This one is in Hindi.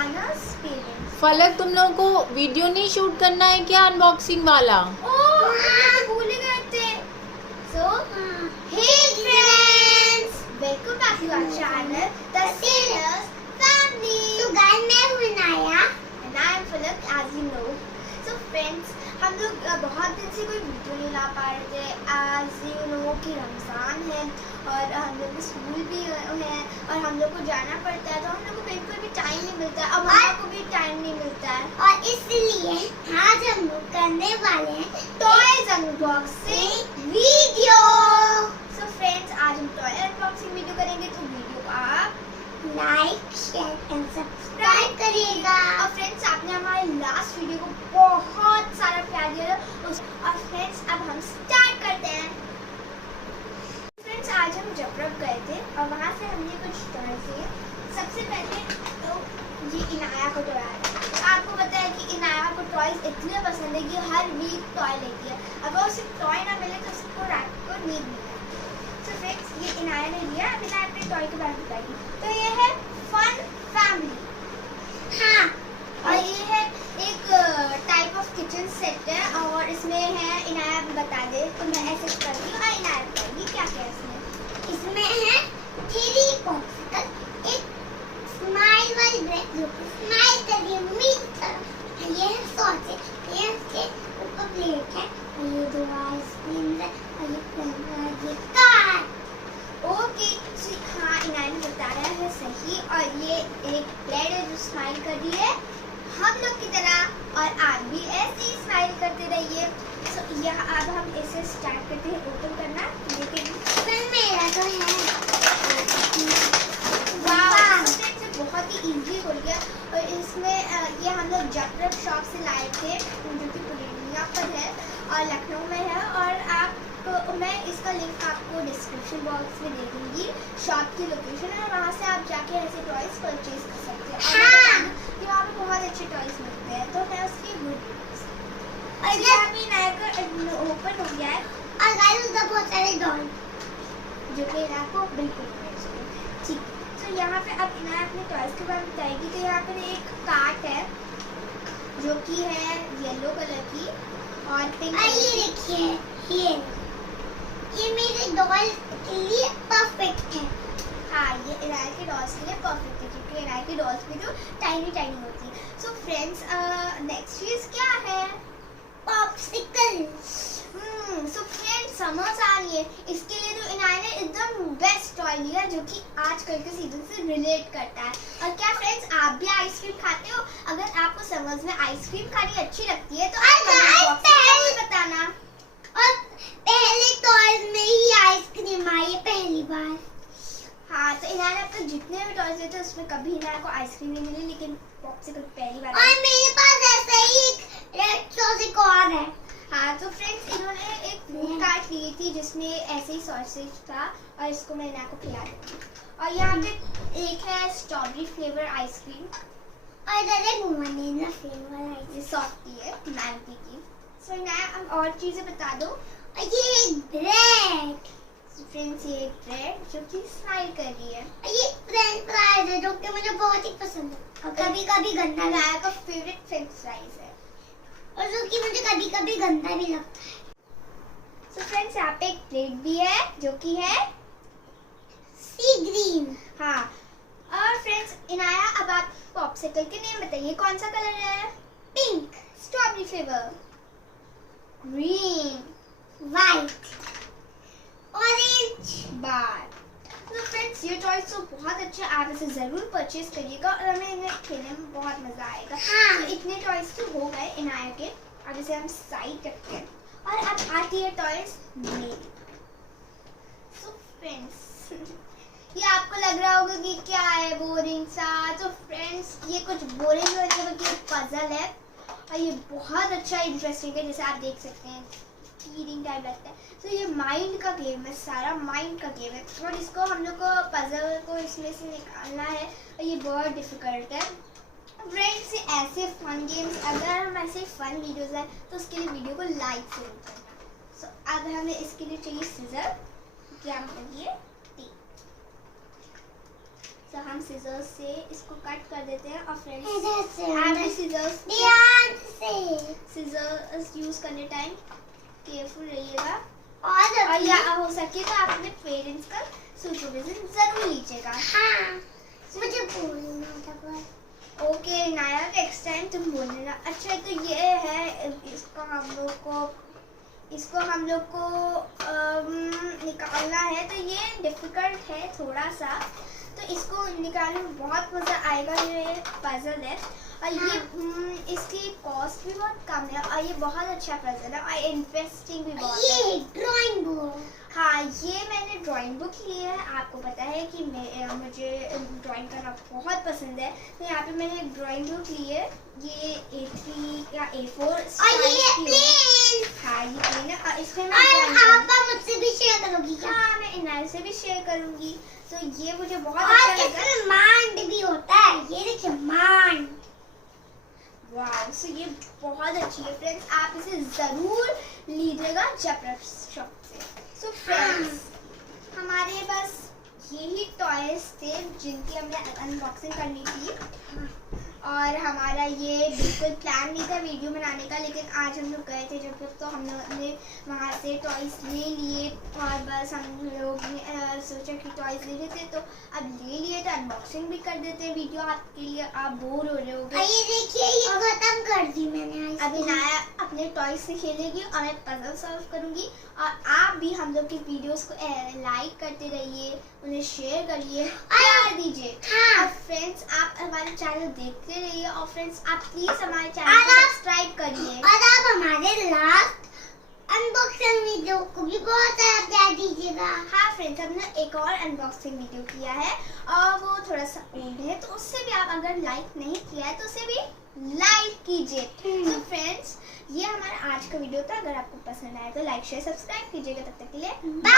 Anna's parents. फलक, तुम लोगों को वीडियो नहीं शूट करना है क्या अनबॉक्सिंग वाला? भूल गए थे. So, hey friends, welcome back to our channel, The Sailors Family. तो गाइस मैं हूँ नाया And I am Falak, as you know. So friends, हम लोग बहुत दिन से कोई वीडियो नहीं ला पा रहे थे. As you know कि रमज़ान है और हम लोग स्कूल भी है और हम लोग को जाना पड़ता है, तो हम लोग को बिल्कुल भी टाइम नहीं मिलता है. अब हम लोग को भी टाइम नहीं मिलता है. और इसलिए आज हम लोग करने वाले हैं toys unboxing video. So friends, आज हम टॉय अनबॉक्सिंग वीडियो करेंगे, तो वीडियो को आप लाइक शेयर एंड सब्सक्राइब करिएगा. और फ्रेंड्स, आपने हमारे लास्ट वीडियो को बहुत सारा प्यार दिया. और फ्रेंड्स, अब हम स्टार्ट करते हैं. फ्रेंड्स, आज हम जपरप गए थे और वहाँ से हमने कुछ टॉयज लिए. सबसे पहले तो ये इनाया को टॉय आया. आपको पता है कि इनाया को टॉयज इतने पसंद है कि हर वीक टॉय लेती है. अगर उसे टॉय ना मिले तो उसको रात को नींद मिले. तो फ्रेंड्स, ये इनाया ने लिया. अब इनाया अपने टॉय के बारे में बताएगी. तो ये है फन फैमिली. हाँ, और ये है एक टाइप ऑफ किचन सेट है और इसमें है, इनाया बता दे तो मैं ऐसे करती हूँ और इनाया बताएगी क्या क्या है इसमें. इसमें है 3 पॉप्सिकल, एक स्माइल वाली ब्रेड जो स्माइल कर रही है मीट तरह. ये है सॉसेज, ये इसके ऊपर प्लेट है और ये 2 आइसक्रीम है और ये कार. ओके, हाँ, इनाया ने बताया है सही. और ये एक ब्रेड है जो स्माइल कर रही है हम लोग की तरह, और आप भी ऐसे ही स्माइल करते रहिए. सो यहाँ अब हम इसे स्टार्ट करते हैं ओपन करना. लेकिन मेरा तो है. वाह, बहुत ही इजी हो गया. और इसमें ये हम लोग जपरप शॉप से लाए थे, जो कि पुरानिया पर है और लखनऊ में है. और मैं इसका लिंक आपको डिस्क्रिप्शन बॉक्स में दे दूंगी, शॉप की लोकेशन है. वहाँ से आप जाके ऐसे टॉयज परचेज कर सकते हैं. हाँ. यहाँ पे बहुत अच्छे टॉयज मिलते हैं, तो मैं उसकी गुड और ये अभी नया का ओपन हो गया है. और गाइस उधर बहुत सारे डॉल जो कि इनाया को बिल्कुल ठीक. तो यहाँ पे अब इनाया अपने टॉयज के बारे में बताएगी. तो यहाँ पे एक कार्ट है जो कि है येलो कलर की और पिंक. ये देखिए, ये मेरे डॉल के लिए परफेक्ट है. हाँ, ये इनाया के डॉल्स के लिए परफेक्ट है, क्योंकि इनाया की डॉल्स भी जो टाइनी टाइनी होती है. सो फ्रेंड्स, नेक्स्ट चीज क्या है? पॉप्सिकल. सो फ्रेंड्स, समर्स आ रही है. इसके लिए तो इनाया ने एकदम बेस्ट टॉय लिया जो कि आजकल के सीजन से रिलेट करता है. और क्या फ्रेंड्स, आप भी आइसक्रीम खाते हो? अगर आपको समर्स में आइसक्रीम खानी अच्छी लगती है तो आप कमेंट बॉक्स में बताना. और पहले टॉयज में ही आइसक्रीम आई है पहली बार. हाँ, तो इनाया ने अब तक जितने भी टॉयज लिए थे उसमें कभी इनाया को आइसक्रीम नहीं मिली, लेकिन पॉप्सिकल पहली बार. और मेरे पास ऐसा ही एक रेड सॉस एक और है. हाँ, तो फ्रेंड्स, इन्होंने एक फ्रूट कार्ट ली थी जिसमें ऐसे ही सॉसेज था और इसको मैं इनाया को खिला दूँगी. और यहाँ पे एक है स्ट्रॉबेरी फ्लेवर आइसक्रीम और इधर एक वनीला फ्लेवर आइसक्रीम. ये सॉफ्टी है मैंगो की. सो इनाया अब और चीज़ें बता दो. और ये एक ब्रेड. फ्रेंड्स, ये एक ब्रेड जो कि स्माइल कर रही है. और ये फ्रेंच फ्राइज है जो कि मुझे बहुत ही पसंद है और कभी कभी गंदा भी. इनाया का फेवरेट फ्रेंच फ्राइज है और जो कि मुझे कभी कभी गंदा भी लगता है. सो फ्रेंड्स, यहाँ पे एक प्लेट भी है जो कि है सी ग्रीन. हाँ. और फ्रेंड्स, इनाया अब आप पॉप्सिकल के नेम बताइए. कौन सा कलर है? Pink, strawberry flavour, green, white, orange. बार. तो फ्रेंड्स, ये टॉयज तो बहुत अच्छे, आप इसे जरूर परचेज करिएगा और हमें इन्हें खेलने में बहुत मजा आएगा. हाँ. तो इतने टॉयज तो हो गए इनाया के. अब इसे हम साइड रखते हैं और अब आती है टॉयज मेरी. सो फ्रेंड्स, ये आपको लग रहा होगा कि क्या है बोरिंग सा. तो फ्रेंड्स, ये कुछ बोरिंग है क्योंकि पजल है और ये बहुत अच्छा इंटरेस्टिंग है. जैसे आप देख सकते हैं रीडिंग टाइप लगता है. तो ये माइंड का गेम है, सारा माइंड का गेम है और इसको हम लोग को पजल को इसमें से निकालना है और ये बहुत डिफिकल्ट है. फ्रेंड्स, ऐसे फन गेम्स, अगर हम ऐसे फन वीडियोस हैं तो उसके लिए वीडियो को लाइक जरूर करना. सो अब हमें इसके लिए चाहिए सीजर. क्या हम करिए तो हम सीजर्स से इसको कट कर देते हैं। और फ्रेंड्स इधर से आप भी सीजर्स यूज करने टाइम केयरफुल रहिएगा। और या हो सके तो आप अपने पेरेंट्स का सुपरविजन जरूर लीजिएगा। हाँ, मुझे बोलना था बस। ओके नाया, नेक्स्ट टाइम तुम बोलना। अच्छा तो ये है, इसको हम लोग को निकालना है। तो ये डिफिकल्ट है थोड़ा सा, तो इसको निकालने में बहुत मजा आएगा। ये पजल है और ये इसकी कॉस्ट भी बहुत कम है और ये बहुत अच्छा पजल है और इंटरेस्टिंग भी बहुत है। ये ड्राइंग बुक। हाँ, ये मैंने ड्राइंग बुक ली है। आपको पता है कि मुझे ड्राइंग करना बहुत पसंद है, तो यहाँ पे मैंने एक ड्राइंग बुक ली है। ये A3 या A4 और ये प्लेन। हाँ, ये प्लेन है और इसमें और आप मुझसे भी शेयर करोगी क्या? हाँ, मैं इनाया से भी शेयर करूंगी। तो ये मुझे बहुत और अच्छा लगा। इसमें मांड भी होता है, ये देखिए मांड। वाव, सो ये बहुत अच्छी है फ्रेंड्स, आप इसे जरूर लीजिएगा जपरप शॉप से। सो फ्रेंड्स, हमारे बस यही टॉयज थे जिनकी हमने अनबॉक्सिंग करनी थी। और हमारा ये बिल्कुल प्लान नहीं था वीडियो बनाने का, लेकिन आज हम लोग गए थे जब तो हम लोग ने वहाँ से टॉयज ले लिए और बस हम लोग ने सोचा कि टॉयज ले लेते, तो अब ले लिए तो अनबॉक्सिंग भी कर देते हैं। वीडियो आपके लिए आप बोर हो रहे होगे। ये देखिए, ये खत्म कर दी मैंने। अभी नाया अपने टॉयज से खेलेगी और मैं पजल सॉल्व करूंगी। और आप भी हम लोग की वीडियोस को लाइक करते रहिए, उन्हें शेयर करिए, प्यार दीजिए। हाँ। और फ्रेंड्स, आप हमारे चैनल देखते रहिए। और फ्रेंड्स, आप प्लीज हमारे चैनल को सब्सक्राइब करिए। और आप हमारे लास्ट अनबॉक्सिंग वीडियो को भी बहुत सारा प्यार दीजिएगा। हाँ फ्रेंड्स, हमने एक और अनबॉक्सिंग वीडियो किया है और वो थोड़ा सा ओल्ड है, तो उससे भी आप अगर लाइक नहीं किया है तो उसे भी लाइक कीजिए। तो फ्रेंड्स, ये हमारा आज का वीडियो था। अगर आपको पसंद आया तो लाइक शेयर सब्सक्राइब कीजिएगा। तब तक के लिए बाय।